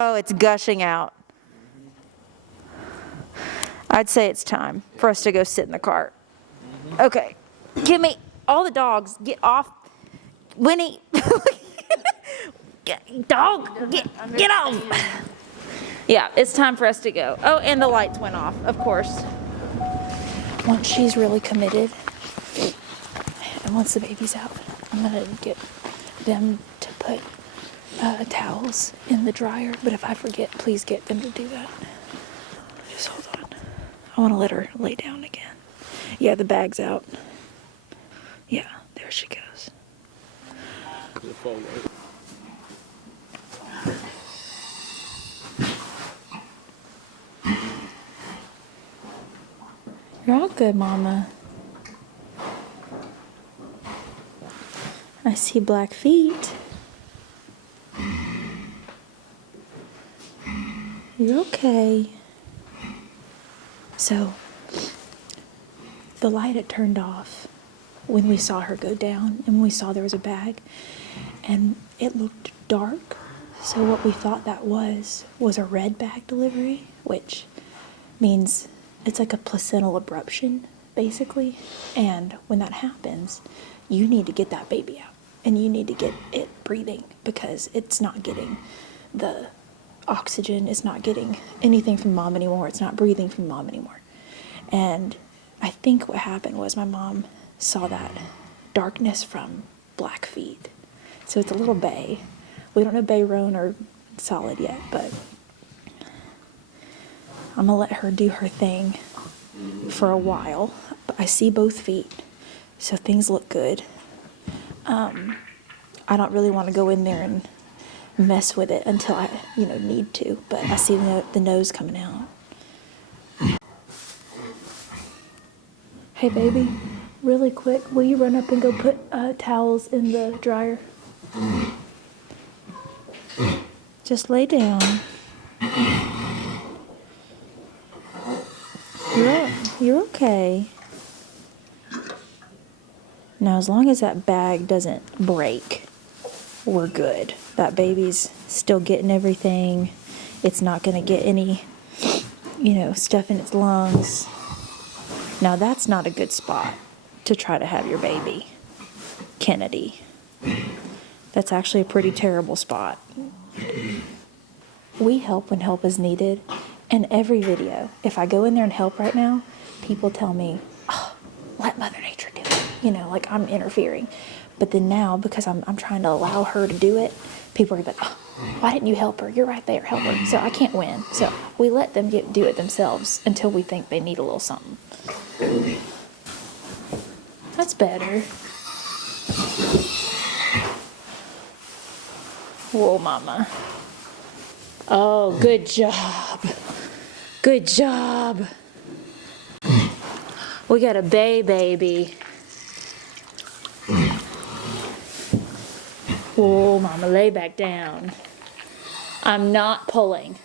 Oh, it's gushing out. I'd say it's time for us to go sit in the cart. Okay. Give me all the dogs. Get off. Winnie. Dog. Get off. Yeah, it's time for us to go. Oh, and the lights went off, of course. Once she's really committed, and once the baby's out, I'm going to get them to put towels in the dryer. But if I forget, please get them to do that. Just hold on. I want to let her lay down again. Yeah, the bag's out. Yeah, there she goes. You're all good, Mama. I see black feet. You're okay. So, the light had turned off when we saw her go down, and we saw there was a bag, and it looked dark. So what we thought that was a red bag delivery, which means it's like a placental abruption, basically. And when that happens, you need to get that baby out, and you need to get it breathing, because it's not getting the oxygen, it's not getting anything from mom anymore, it's not breathing from mom anymore. And I think what happened was my mom saw that darkness from black feet. So it's a little bay. We don't know bay roan or solid yet, but I'm gonna let her do her thing for a while. But I see both feet, so things look good. I don't really want to go in there and mess with it until I, need to. But I see the nose coming out. Hey, baby, really quick, will you run up and go put towels in the dryer? Just lay down. You're okay. Now, as long as that bag doesn't break, we're good. That baby's still getting everything. It's not going to get any, stuff in its lungs. Now, that's not a good spot to try to have your baby, Kennedy. That's actually a pretty terrible spot. We help when help is needed. And every video, if I go in there and help right now, people tell me, oh, let Mother Nature do it. Like I'm interfering. But then now, because I'm trying to allow her to do it, people are like, oh, why didn't you help her? You're right there, help her. So I can't win. So we let them do it themselves until we think they need a little something. That's better. Whoa, Mama. Oh, good job. Good job. We got a baby. Whoa, Mama, lay back down. I'm not pulling.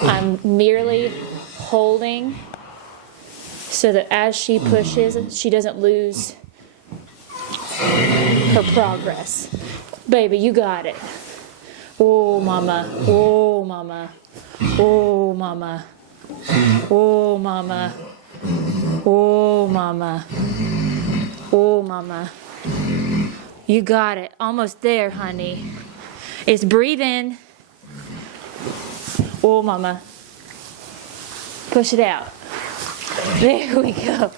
I'm merely holding so that as she pushes, she doesn't lose her progress. Baby, you got it. Oh, Mama. Oh, Mama. Oh, Mama. Oh, Mama. Oh, Mama. Oh, Mama. You got it. Almost there, honey. It's breathing. Oh, Mama. Push it out. There we go.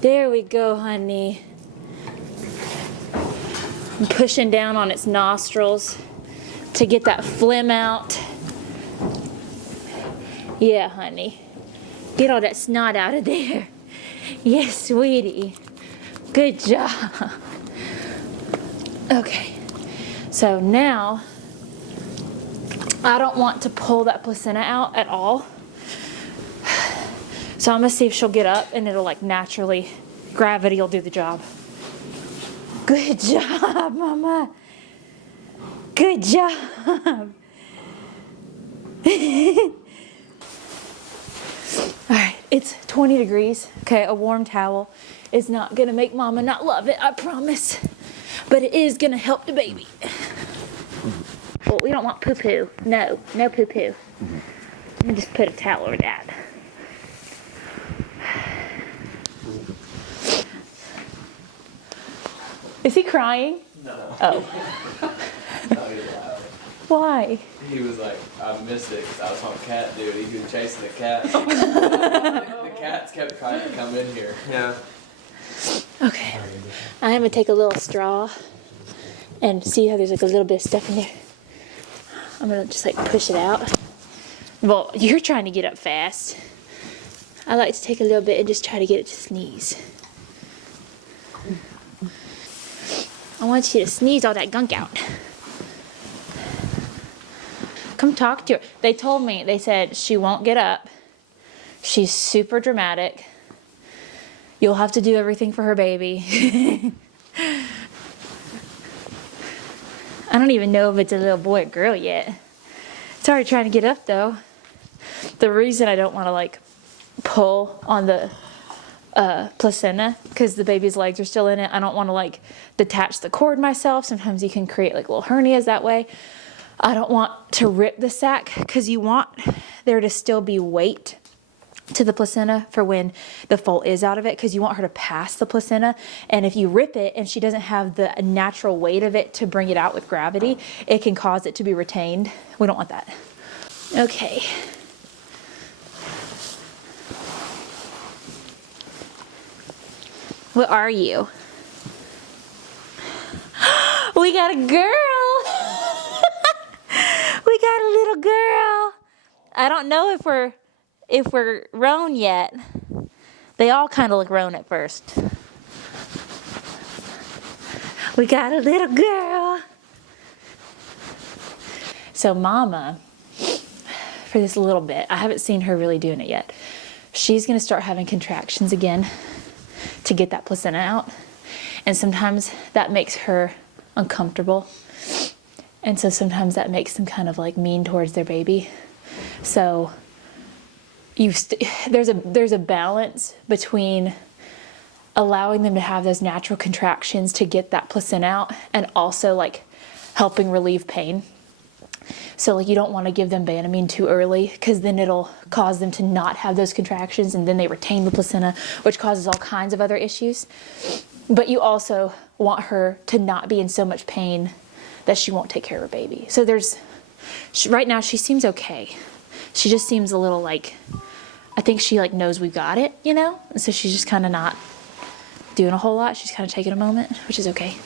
There we go, honey. I'm pushing down on its nostrils to get that phlegm out. Yeah, honey. Get all that snot out of there. Yes, sweetie. Good job. Okay. So now, I don't want to pull that placenta out at all. So I'm going to see if she'll get up and it'll naturally, gravity will do the job. Good job, Mama. Good job. All right, it's 20 degrees. Okay, a warm towel is not going to make Mama not love it, I promise. But it is gonna help the baby. Well, we don't want poo-poo. No poo-poo. Let me just put a towel over that. Is he crying? No. Oh. No, he was loud. Why? He was like, I missed it because I was on cat duty. He was chasing the cat. The cats kept trying to come in here. Yeah. Okay. I'm gonna take a little straw and see how there's like a little bit of stuff in there. I'm gonna just like push it out. Well, you're trying to get up fast. I like to take a little bit and just try to get it to sneeze. I want you to sneeze all that gunk out. Come talk to her. They told me, they said she won't get up. She's super dramatic. You'll have to do everything for her baby. I don't even know if it's a little boy or girl yet. It's already trying to get up though. The reason I don't want to like pull on the placenta, because the baby's legs are still in it. I don't want to like detach the cord myself. Sometimes you can create like little hernias that way. I don't want to rip the sac, because you want there to still be weight to the placenta for when the foal is out of it, because you want her to pass the placenta. And if you rip it and she doesn't have the natural weight of it to bring it out with gravity, it can cause it to be retained. We don't want that. Okay. What are you? We got a girl. We got a little girl. I don't know if we're roan yet. They all kind of look roan at first. We got a little girl. So Mama, for this little bit, I haven't seen her really doing it yet. She's gonna start having contractions again to get that placenta out. And sometimes that makes her uncomfortable. And so sometimes that makes them kind of like mean towards their baby. So there's a balance between allowing them to have those natural contractions to get that placenta out and also like helping relieve pain. So like you don't want to give them Banamine too early, because then it'll cause them to not have those contractions, and then they retain the placenta, which causes all kinds of other issues. But you also want her to not be in so much pain that she won't take care of her baby. So right now she seems okay. She just seems a little like, I think she like knows we got it, you know? And so she's just kind of not doing a whole lot. She's kind of taking a moment, which is okay.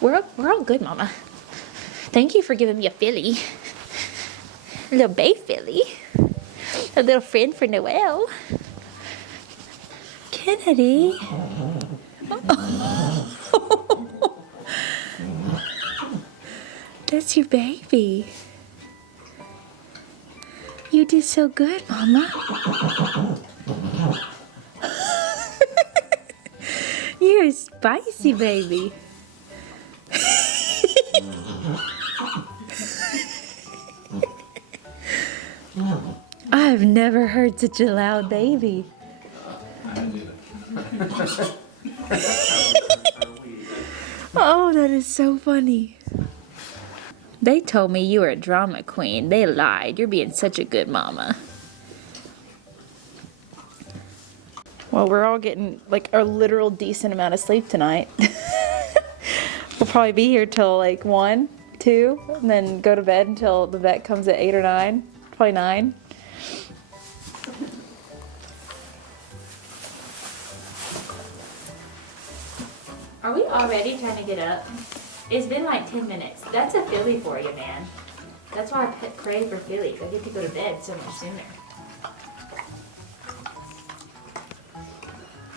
We're all good, Mama. Thank you for giving me a filly. A little bay filly. A little friend for Noelle. Kennedy. Oh. That's your baby. You did so good, Mama. You're a spicy baby. I've never heard such a loud baby. Oh, that is so funny. They told me you were a drama queen. They lied. You're being such a good mama. Well, we're all getting like a literal decent amount of sleep tonight. We'll probably be here till like 1, 2, and then go to bed until the vet comes at 8 or 9. Probably 9. Are we already trying to get up? It's been like 10 minutes. That's a filly for you, man. That's why I crave for fillies. I get to go to bed so much sooner.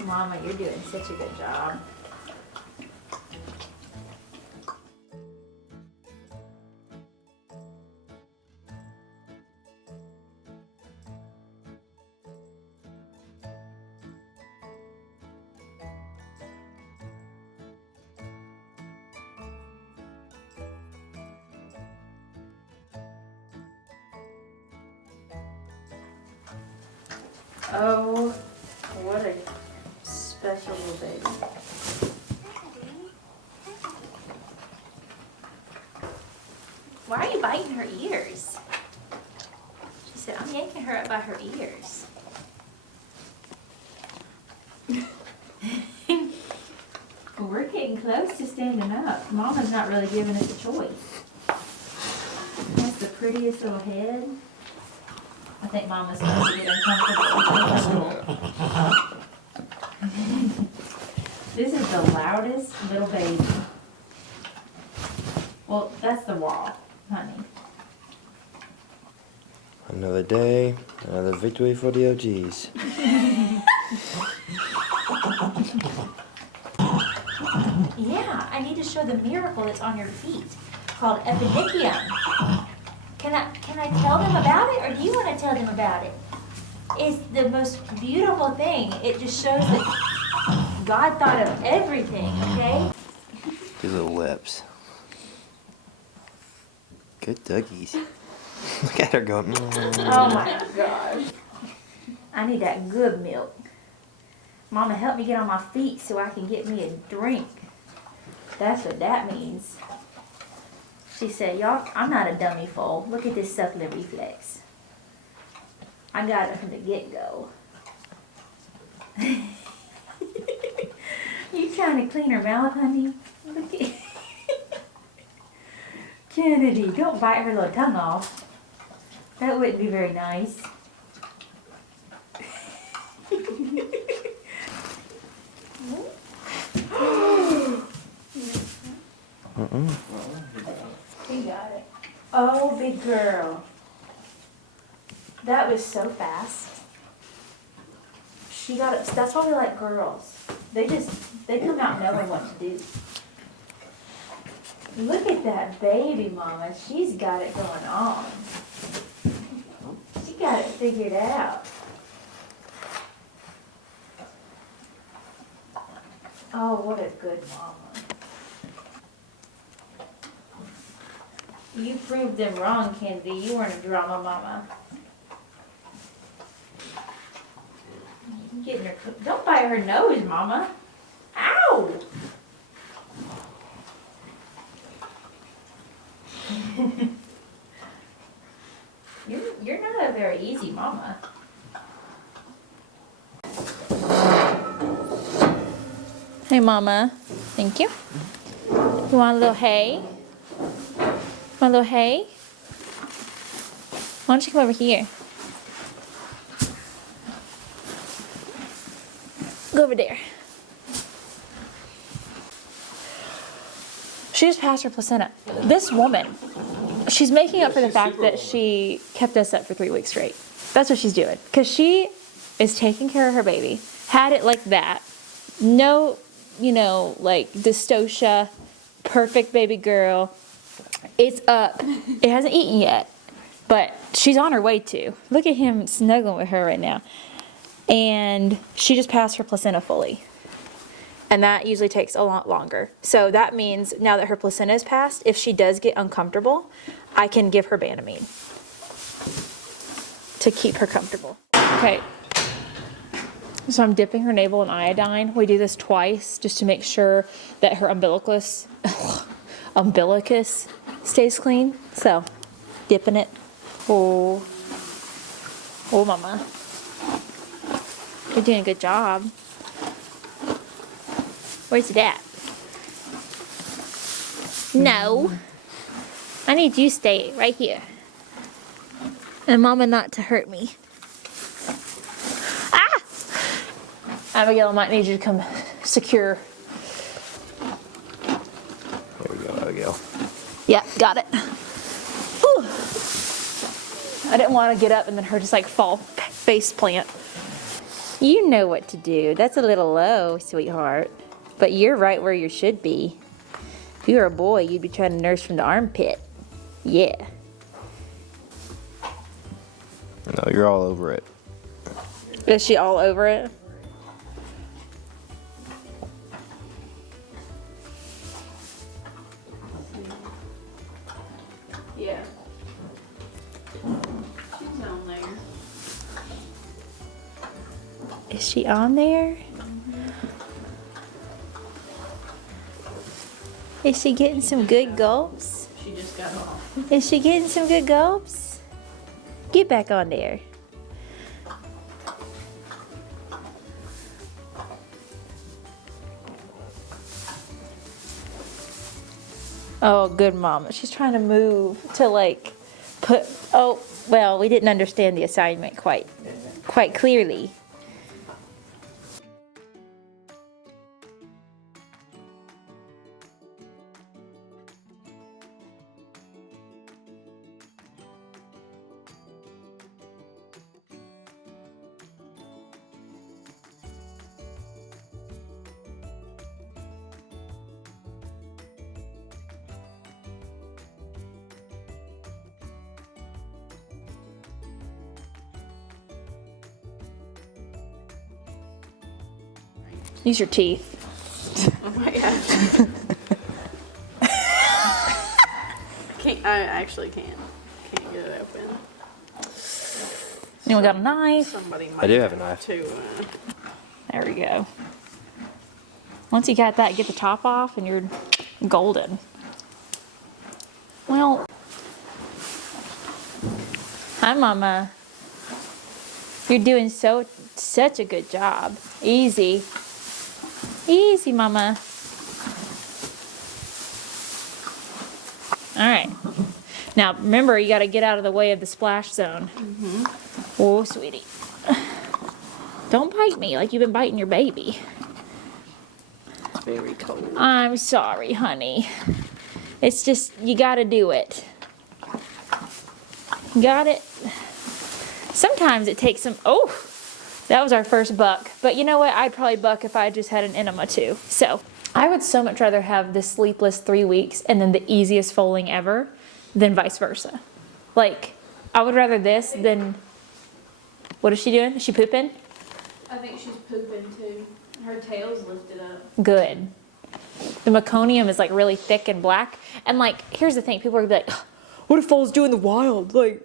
Mama, you're doing such a good job. Oh, what a special little baby. Why are you biting her ears? She said, I'm yanking her up by her ears. Well, we're getting close to standing up. Mama's not really giving us a choice. That's the prettiest little head. I think Mama's going to get uncomfortable. This is the loudest little baby. Well, that's the wall, honey. Another day, another victory for the OGs. Yeah, I need to show the miracle that's on your feet, called epidicium. Can I tell them about it, or do you want to tell them about it? It's the most beautiful thing. It just shows that God thought of everything, okay? His little lips. Good doggies. Look at her going. Oh my gosh. I need that good milk. Mama, help me get on my feet so I can get me a drink. That's what that means. She said, y'all, I'm not a dummy foal. Look at this suckling reflex. I got it from the get-go. You trying to clean her mouth, honey? Look at Kennedy, don't bite her little tongue off. That wouldn't be very nice. He got it. Oh, big girl. That was so fast. She got it. That's why we like girls. They come out knowing what to do. Look at that baby, Mama. She's got it going on. She got it figured out. Oh, what a good mama. You proved them wrong, Kennedy. You weren't a drama mama. Getting her. Don't bite her nose, Mama. Ow! You're not a very easy mama. Hey, Mama. Thank you. You want a little hay? Want a little hay? Why don't you come over here? Go over there. She just passed her placenta. This woman, she's making up for the fact that she kept us up for 3 weeks straight. That's what she's doing. Because she is taking care of her baby. Had it like that. No, like dystocia. Perfect baby girl. It's up. It hasn't eaten yet. But she's on her way to. Look at him snuggling with her right now. And she just passed her placenta fully. And that usually takes a lot longer. So that means now that her placenta is passed, if she does get uncomfortable, I can give her Banamine to keep her comfortable. Okay. So I'm dipping her navel in iodine. We do this twice just to make sure that her umbilicus stays clean. So, dipping it. Oh, Mama. You're doing a good job. Where's it at? No. I need you to stay right here. And Mama not to hurt me. Ah! Abigail, I might need you to come secure. There we go, Abigail. Yeah, got it. Whew. I didn't want to get up and then her just like fall face plant. You know what to do. That's a little low, sweetheart. But you're right where you should be. If you were a boy, you'd be trying to nurse from the armpit. Yeah. No, you're all over it. Is she all over it? Yeah. She's on there. Is she on there? Is she getting some good gulps? She just got off. Is she getting some good gulps? Get back on there. Oh, good mama. She's trying to move to like put, oh, well, we didn't understand the assignment quite clearly. Use your teeth. Oh my gosh. I actually can't. Can't get it open. Anyone got a knife? Somebody I might do have a knife. to. There we go. Once you got that, get the top off and you're golden. Well, hi mama. You're doing such a good job. Easy. Easy, mama. All right. Now, remember, you got to get out of the way of the splash zone. Oh, sweetie. Don't bite me like you've been biting your baby. It's very cold. I'm sorry, honey. It's just, you got to do it. Got it? Sometimes it takes some, oh, that was our first buck. But you know what? I'd probably buck if I just had an enema too. So I would so much rather have this sleepless 3 weeks and then the easiest foaling ever than vice versa. Like, I would rather this than, what is she doing? Is she pooping? I think she's pooping too. Her tail's lifted up. Good. The meconium is like really thick and black. And like, here's the thing. People are gonna be like, what if foals do in the wild? Like,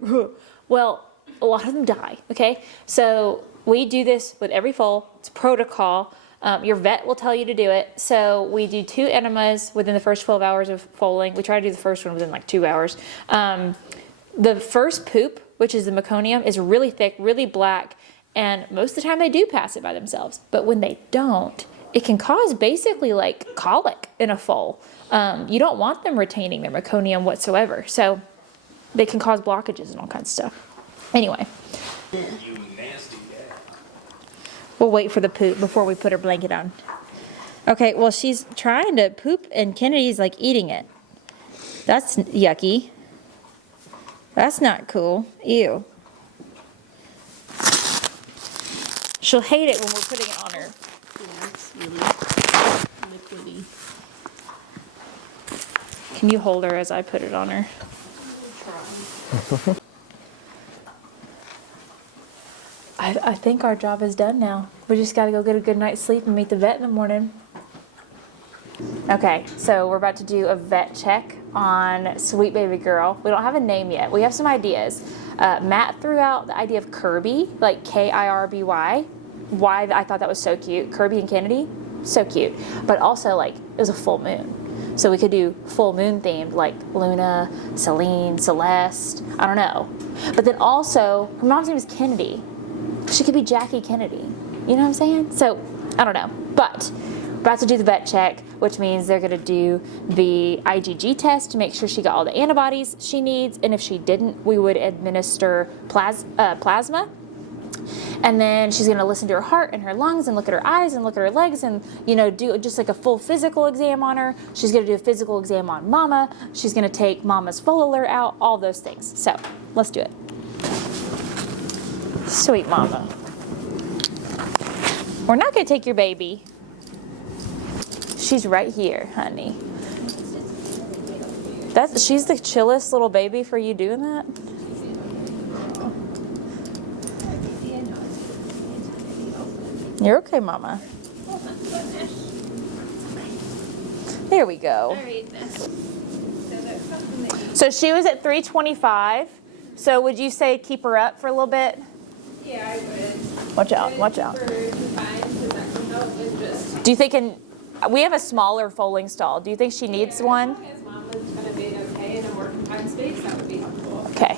well, a lot of them die, okay? So we do this with every foal. It's protocol. Your vet will tell you to do it. So we do 2 enemas within the first 12 hours of foaling. We try to do the first one within like 2 hours. The first poop, which is the meconium, is really thick, really black, and most of the time they do pass it by themselves. But when they don't, it can cause basically like colic in a foal. You don't want them retaining their meconium whatsoever. So they can cause blockages and all kinds of stuff. Anyway. You nasty guy. We'll wait for the poop before we put her blanket on. Okay, well, she's trying to poop and Kennedy's like eating it. That's yucky. That's not cool. Ew. She'll hate it when we're putting it on her. Yeah, it's really liquidy. Can you hold her as I put it on her? Try. I think our job is done now. We just got to go get a good night's sleep and meet the vet in the morning. Okay, so we're about to do a vet check on sweet baby girl. We don't have a name yet. We have some ideas. Matt threw out the idea of Kirby, like Kirby. Why I thought that was so cute. Kirby and Kennedy, so cute. But also, like, it was a full moon. So we could do full moon themed, like Luna, Celine, Celeste, I don't know. But then also, her mom's name is Kennedy. She could be Jackie Kennedy. You know what I'm saying? So, I don't know. But we're about to do the vet check, which means they're going to do the IgG test to make sure she got all the antibodies she needs. And if she didn't, we would administer plasma. And then she's going to listen to her heart and her lungs and look at her eyes and look at her legs and, you know, do just like a full physical exam on her. She's going to do a physical exam on Mama. She's going to take Mama's Foal alert out, all those things. So, let's do it. Sweet Mama. We're not going to take your baby. She's right here, honey. She's the chillest little baby for you doing that? You're okay, Mama. There we go. So she was at 325. So would you say keep her up for a little bit? Yeah, I would. Watch out, watch out. Do you think we have a smaller foaling stall. Do you think she needs one? His mom was going to be okay in a confined space, that would be helpful. Okay.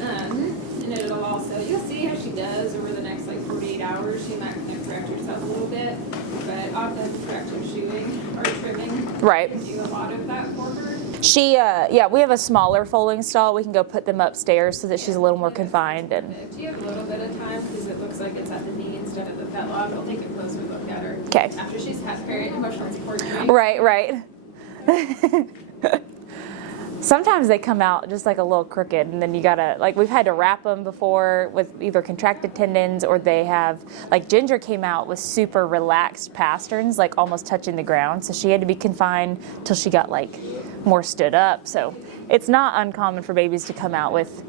And it'll also, you'll see how she does over the next like 48 hours. She might correct herself a little bit, but often corrective shoeing or trimming Right. can do a lot of that for her. She, yeah, we have a smaller foaling stall. We can go put them upstairs so that she's a little more confined. And If you have a little bit of time, because it looks like it's at the knee instead of the fetlock, I'll take a closer look at her. Okay. After she's had her emotional support training. right. Sometimes they come out just like a little crooked, and then you gotta, like, we've had to wrap them before with either contracted tendons, or they have, like, Ginger came out with super relaxed pasterns, like almost touching the ground, so she had to be confined till she got like more stood up. So it's not uncommon for babies to come out with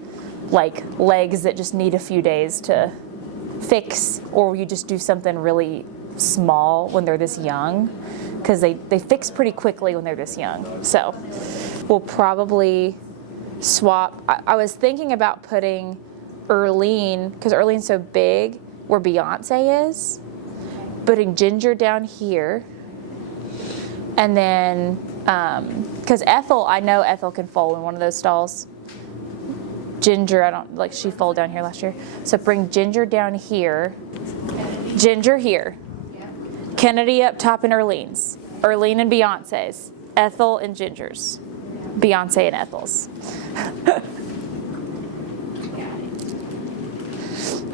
like legs that just need a few days to fix, or you just do something really small when they're this young, because they fix pretty quickly when they're this young. So we'll probably swap. I was thinking about putting Earlene, because Earlene's so big, where Beyonce is, putting Ginger down here, and then because Ethel, I know Ethel can foal in one of those stalls. Ginger, I don't, like, she foaled down here last year. So bring Ginger down here, Ginger here, Kennedy up top in Earlene's, Earlene and Beyonce's, Ethel and Ginger's, Beyonce and Ethel's.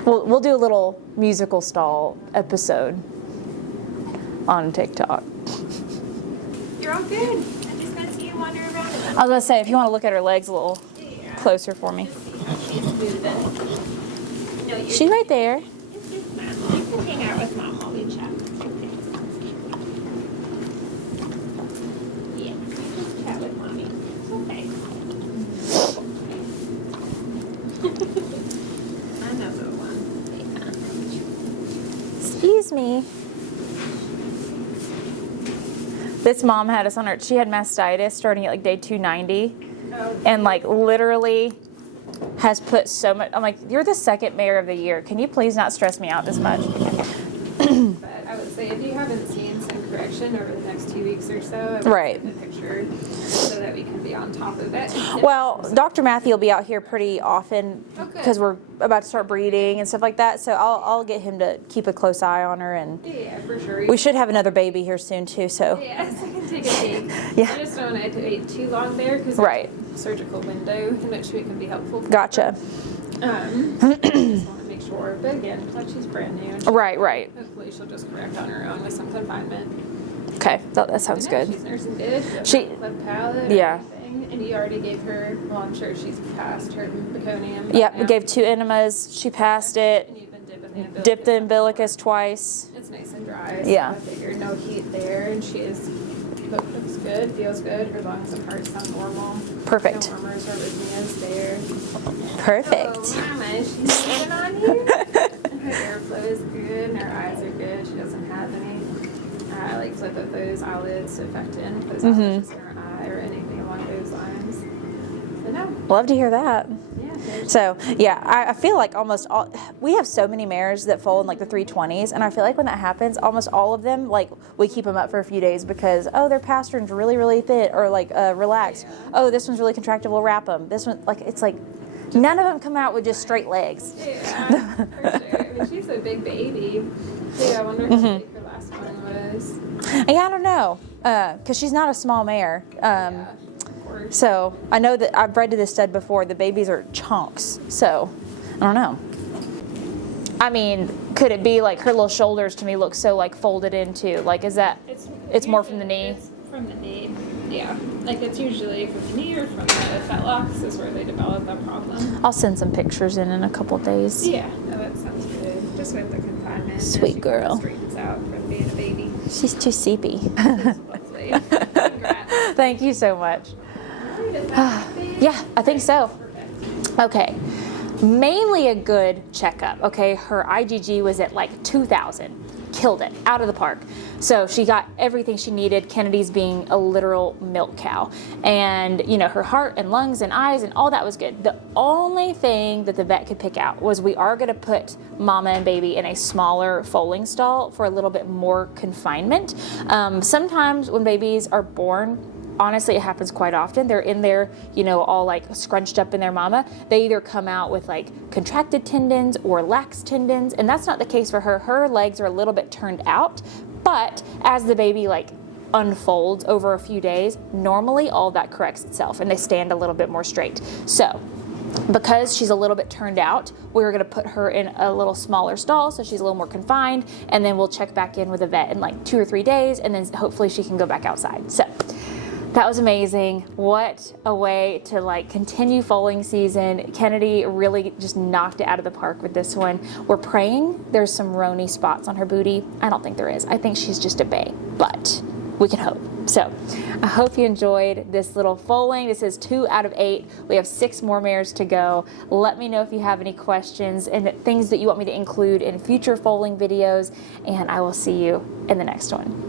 We'll do a little musical stall episode on TikTok. You're all good. I'm just gonna see you wander around. I was gonna say, if you want to look at her legs a little closer for me. She's moving. No, you're She's right there. It's just Mom. You can hang out with Mom while we chat. Yeah, you just chat with Mommy. It's okay. Another one. Excuse me. This mom had us on her, she had mastitis starting at like day 290, and like literally has put so much, I'm like, you're the second mayor of the year. Can you please not stress me out this much? But I would say if you haven't seen some correction over the next 2 weeks or so, I would Right. send a picture so that we can be on top of it. Well, Dr. Matthew will be out here pretty often Oh, good. because we're about to start breeding and stuff like that. So I'll get him to keep a close eye on her, and Yeah, for sure. we should have another baby here soon too. So Yes, I can take a peek. Yeah. I just don't want it to wait too long there because Right. there's a surgical window in which we can be helpful. Gotcha. Just want to make sure. But again, like she's brand new. And Right. Hopefully she'll just correct on her own with some confinement. Okay, that sounds I know good. She's nursing good. She- Cleft palate. Yeah. Everything. And you already gave her, well, I'm sure she's passed her meconium. Yep, we gave 2 enemas. She passed it. And you've been dipping the umbilicus. Dipped the umbilicus twice. It's nice and dry. Yeah. So I figured no heat there, and she is looks good, feels good. Her lungs and heart sound normal. Perfect. No murmurs or arrhythmias there. Perfect. Oh, Mama, she's moving on you. Her airflow is good, and her eyes are good. She doesn't have any like flip of those eyelids affecting those eyelashes in her eye or anything along those lines. So no, Love to hear that. yeah. there's- So, yeah, I feel like almost all, we have so many mares that foal in like the 320s, and I feel like when that happens, almost all of them, like, we keep them up for a few days because, oh, their pastern's really, really thin, or like relaxed. Oh, this one's really contracted, we'll wrap them. This one, like, it's like, none of them come out with just straight legs. Yeah, for sure. I mean, she's a big baby. Too. I wonder how big her last one was. Yeah, I don't know, because she's not a small mare. Yeah, of course. So I know that I've bred to this stud before. The babies are chunks. So I don't know. I mean, could it be like her little shoulders to me look so like folded into? Like, is that? It's more from the knee. It's from the knee. Yeah, like it's usually from the knee or from the fetlocks is where they develop that problem. I'll send some pictures in a couple days. Yeah, no, that sounds good. Just with the confinement. Sweet she girl. Straightens out from being a baby. She's too seepy. Lovely. Congrats. Thank you so much. Is that everything? Yeah, I think so. Perfect. Okay. Mainly a good checkup. Okay, her IgG was at like 2,000. Killed it, out of the park. So she got everything she needed, Kennedy's being a literal milk cow. And, you know, her heart and lungs and eyes and all that was good. The only thing that the vet could pick out was we are going to put mama and baby in a smaller foaling stall for a little bit more confinement. Sometimes when babies are born, honestly, it happens quite often. They're in there, you know, all like scrunched up in their mama. They either come out with like contracted tendons or lax tendons, and that's not the case for her. Her legs are a little bit turned out, but as the baby like unfolds over a few days, normally all that corrects itself and they stand a little bit more straight. So because she's a little bit turned out, we're going to put her in a little smaller stall so she's a little more confined, and then we'll check back in with a vet in like 2 or 3 days, and then hopefully she can go back outside. So that was amazing. What a way to like continue foaling season. Kennedy really just knocked it out of the park with this one. We're praying there's some Roni spots on her booty. I don't think there is. I think she's just a bae, but we can hope. So I hope you enjoyed this little foaling. This is 2 out of 8. We have 6 more mares to go. Let me know if you have any questions and things that you want me to include in future foaling videos, and I will see you in the next one.